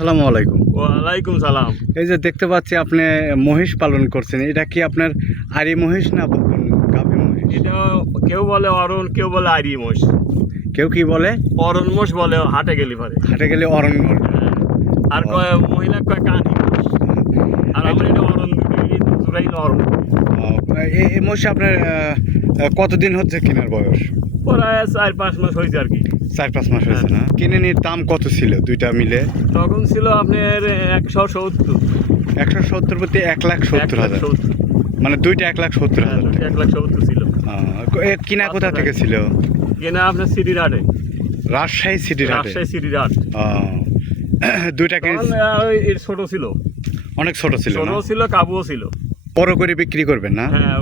সালামু আলাইকুম। ওয়ালাইকুম সালাম। এই যে দেখতে পাচ্ছি আপনি মহিষ পালন করছেন এটা কি আপনার আরি মহিষ না বকুন গাভী মহিষ? এটা কেউ বলে অরণ কেউ বলে আরি মোষ কেউ কি বলে? অরণ মোষ বলে হাটে গেলি পারে। হাটে গেলে অরণ্য আর কয় মহিলা কয় কানি আর আমরা এটা অরণ দুটোই অরণ। এই মহিষ আপনার কতদিন হচ্ছে কেনার বয়স? প্রায় চার পাঁচ মাস হয়েছে আর কি। চার পাঁচ মাস হয়েছে না? কিনে নিয়ে দাম কত ছিল দুইটা মিলে? তখন ছিল আপনার একশো সত্তর। একশো সত্তর প্রতি এক লাখ সত্তর হাজার। মানে দুইটা এক লাখ সত্তর হ্যাঁ, হাজার। এক লাখ সত্তর ছিল। কিনা কোথা থেকে ছিল? কেনা আপনার সিটির হাটে রাজশাহী সিটির হাটে রাজশাহী সিটির হাট দুইটা এর ছোট ছিল। অনেক ছোট ছিল ছোট ছিল কাবুও ছিল। বড় করে বিক্রি করবেন না? হ্যাঁ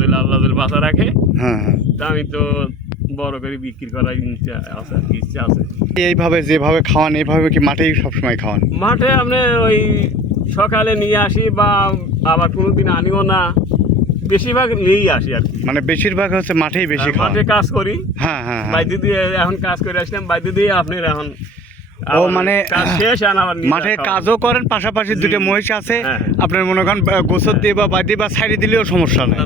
দিলে আল্লাহ বাঁচা রাখে হ্যাঁ হ্যাঁ। আমি তো বড় করে বিক্রি করার ইচ্ছা আছে আর কি ইচ্ছা আছে। এইভাবে যেভাবে খাওয়ান এইভাবে কি মাঠেই সবসময় খাওয়ান? মাঠে আপনি ওই সকালে নিয়ে আসি বা আবার কোনো দিন আনিও না বেশিরভাগ নিয়েই আসি আর কি। মানে বেশিরভাগ হচ্ছে মাঠেই বেশি খাওয়ান। মাঠে কাজ করি। হ্যাঁ হ্যাঁ হ্যাঁ। দিয়ে এখন কাজ করে আসলাম বাইদ্যুৎ দিয়ে আপনার এখন ও মানে মাঠে কাজও করেন পাশাপাশি দুটো মহিষ আছে। হ্যাঁ। আপনার মনে করেন গোসর দিয়ে বা বাদি বা সাইডে দিলেও সমস্যা নেই।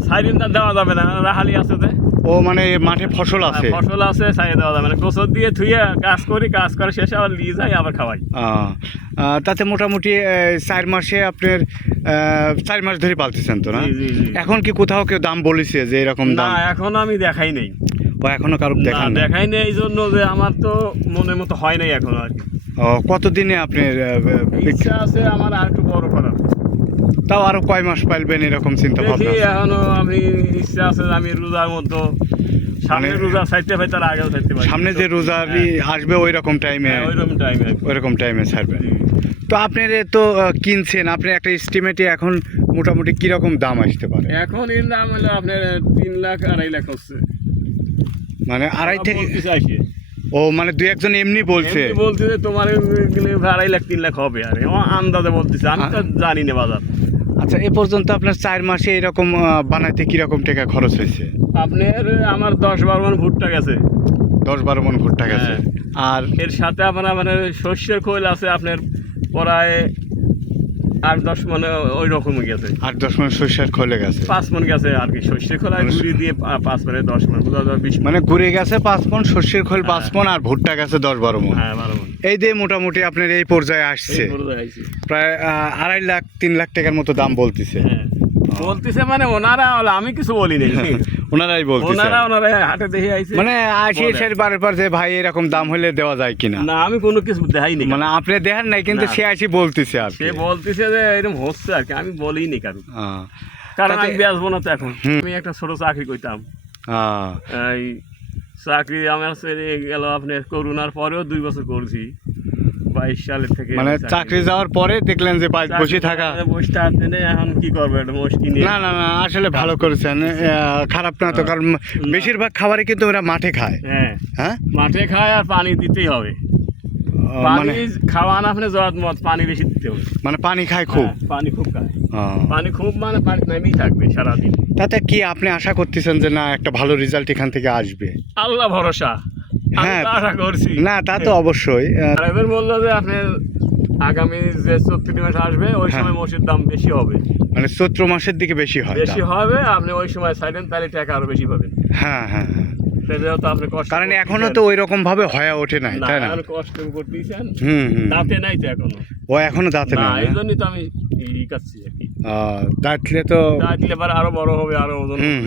দেওয়া যাবে না রাহালি আছে ও মানে মাঠে ফসল আছে। ফসল আছে সাইডে দেওয়া যাবে না। গোসর দিয়ে থুয়ে কাজ করি কাজ করে শেষে আবার নিয়ে যাই আবার খাওয়াই। তাতে মোটামুটি চার মাসে আপনার চার মাস ধরে পালতেছেন তো না। এখন কি কোথাও কেউ দাম বলেছে যে এরকম দাম? এখন আমি দেখাই নেই। ও এখনও কারও না দেখান দেখাই নেই এই জন্য যে আমার তো মনের মতো হয় নাই এখন আর কি। কতদিনে আপনার ইচ্ছা আছে আমার আর একটু বড় করার। তাও আরও কয় মাস পাইবেন এরকম চিন্তা দেখি ভাবনা? এখনও আমি ইচ্ছা আছে আমি রোজার মতো সামনে মানে- রোজা সাইতে পাই তার আগেও সাইতে পারি সামনে যে রোজার আসবে ওই রকম টাইমে হ্যাঁ, ওইরকম টাইমে ওই রকম টাইমে ছাড়বে তো আপনার তো কিনছেন আপনি একটা এস্টিমেটে এখন মোটামুটি কীরকম দাম আসতে পারে? এখন এর দাম হলো আপনার তিন লাখ আড়াই লাখ হচ্ছে। মানে আড়াই থেকে চাইছে। ও মানে দুই একজন এমনি বলছে। বলছে যে তোমার আড়াই লাখ তিন লাখ হবে। আর আন্দাজে বলতেছে আমি তো জানি না বাজার। আচ্ছা এ পর্যন্ত আপনার চার মাসে এরকম বানাইতে কীরকম টাকা খরচ হয়েছে? আপনার আমার দশ বারো মান ভুট্টা গেছে। দশ বারো মন ভুট্টা গেছে। হ্যাঁ। আর এর সাথে আপনার মানে শস্যের খোল আছে আপনার প্রায় আট দশ মানে ওই রকম গেছে। আট দশ মন সরিষার খোলে গেছে। পাঁচ মন গেছে আর কি শস্যের খোল আর মানে- ঘুরি দিয়ে পাঁচ মানে দশ মন বিশ মানে। ঘুরে গেছে পাঁচ মন শস্যের খোল পাঁচ হ্যাঁ। মন আর ভুট্টা গেছে দশ বারো মন। হ্যাঁ বারো মন। এই দিয়ে মোটামুটি আপনার এই পর্যায়ে আসছে। প্রায় আড়াই লাখ তিন লাখ টাকার মতো দাম বলতেছে। হ্যাঁ। বলতেছে মানে ওনারা আমি কিছু বলি নাই। ওনারাই বলতেছে ওনারা ওনারা হাটে দেখে আইছে। মানে আসি বলে। বারের পর যে ভাই এরকম দাম হলে দেওয়া যায় কিনা? না আমি কোনো কিছু দেখাইনি মানে আপনি দেখেন নাই কিন্তু সে আসি বলতেছে আর সে বলতেছে যে এরকম হচ্ছে আর কি আমি বলিনি কারণ হ্যাঁ, কারণ আমি বেসবো না তো এখন। আমি একটা ছোট চাকরি করতাম। এই চাকরি আমার গেল আপনার করোনার পরেও দুই বছর করছি। বাইশ সালের থেকে মানে চাকরি যাওয়ার পরে দেখলেন যে বসে থাকা। বসে থাকতে এখন কি করব? না না না আসলে ভালো করেছেন। খারাপ না তো কারণ বেশিরভাগ খাবারই কিন্তু ওরা মাঠে খায়। হ্যাঁ। হ্যাঁ? মাঠে খায় আর পানি দিতেই হবে। মানে খাওয়ান আপনি জত মত পানি বেশি দিতে হবে। মানে পানি খায় খুব? হ্যাঁ, পানি খুব খায়। পানি খুব মানে পানি নেমেই থাকবে সারাদিন। তাতে কি আপনি আশা করতেছেন যে না একটা ভালো রেজাল্ট এখান থেকে আসবে? আল্লাহ ভরসা। হ্যাঁ। না তা তো অবশ্যই বলল যে আপনার আগামী যে চৌত্রিশ মাস আসবে ওই হ্যাঁ। সময় মোষের দাম বেশি হবে। মানে চৈত্র মাসের দিকে বেশি হয় বেশি হবে আপনি ওই সময় চাইলেন তাহলে টাকা আরও বেশি পাবেন। হ্যাঁ হ্যাঁ হ্যাঁ। সেটা তো আপনি কষ্ট কারণ এখনও তো ওই রকম ভাবে হয়ে ওঠে নাই তাই না? কষ্ট করতেছেন। হুম হুম। দাঁতে নাই তো এখনও। ও এখনও দাঁতে না না এই জন্যই তো আমি ই কাচ্ছি আর কি। দাঁতলে তো দাঁতলে পরে আরও বড় হবে আরও ওজন হুম।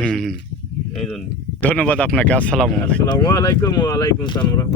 এই জন্য ধন্যবাদ আপনাকে আসসালামু আলাইকুম। আসসালামু আলাইকুম ওয়ালাইকুম সালাম